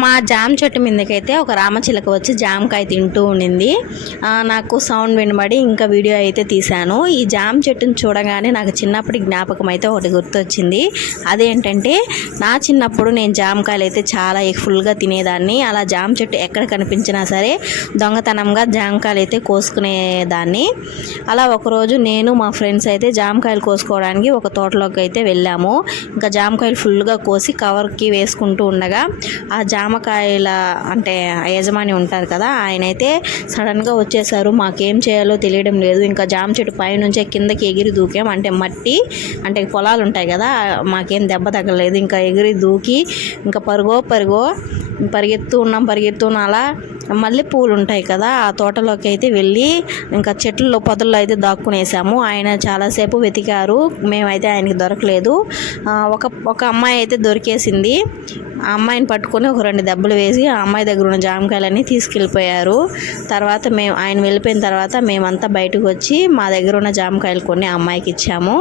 మా జామ చెట్టు మీదకైతే ఒక రామచిలక వచ్చి జామకాయ తింటూ ఉండింది. నాకు సౌండ్ వినబడి ఇంకా వీడియో అయితే తీశాను. ఈ జామ చెట్టును చూడగానే నాకు చిన్నప్పటి జ్ఞాపకం అయితే ఒకటి గుర్తొచ్చింది. అదేంటంటే నా చిన్నప్పుడు నేను జామకాయలు అయితే చాలా ఫుల్గా తినేదాన్ని. అలా జామ చెట్టు ఎక్కడ కనిపించినా సరే దొంగతనంగా జామకాయలు అయితే కోసుకునేదాన్ని. అలా ఒకరోజు నేను మా ఫ్రెండ్స్ అయితే జామకాయలు కోసుకోవడానికి ఒక తోటలోకి అయితే వెళ్ళాము. ఇంకా జామకాయలు ఫుల్గా కోసి కవర్కి వేసుకుంటూ ఉండగా ఆ జామకాయల అంటే యజమాని ఉంటారు కదా, ఆయన అయితే సడన్గా వచ్చేసారు. మాకేం చేయాలో తెలియడం లేదు. ఇంకా జామ చెట్టు పైనుంచే కిందకి ఎగిరి దూకాం. అంటే మట్టి అంటే పొలాలు ఉంటాయి కదా, మాకేం దెబ్బ తగ్గలేదు. ఇంకా ఎగిరి దూకి ఇంకా పరిగెత్తు ఉన్నాం. అలా మళ్ళీ పూలు ఉంటాయి కదా, ఆ తోటలోకి అయితే వెళ్ళి ఇంకా చెట్లలో పొదల్లో అయితే దాక్కునేసాము. ఆయన చాలాసేపు వెతికారు, మేమైతే ఆయనకి దొరకలేదు. ఒక అమ్మాయి అయితే దొరికేసింది. ఆ అమ్మాయిని పట్టుకొని ఒక 2 దెబ్బలు వేసి ఆ అమ్మాయి దగ్గర ఉన్న జామకాయలన్నీ తీసుకెళ్ళిపోయారు. తర్వాత ఆయన వెళ్ళిపోయిన తర్వాత మేమంతా బయటకు వచ్చి మా దగ్గర ఉన్న జామకాయలు కొన్ని ఆ అమ్మాయికి ఇచ్చాము.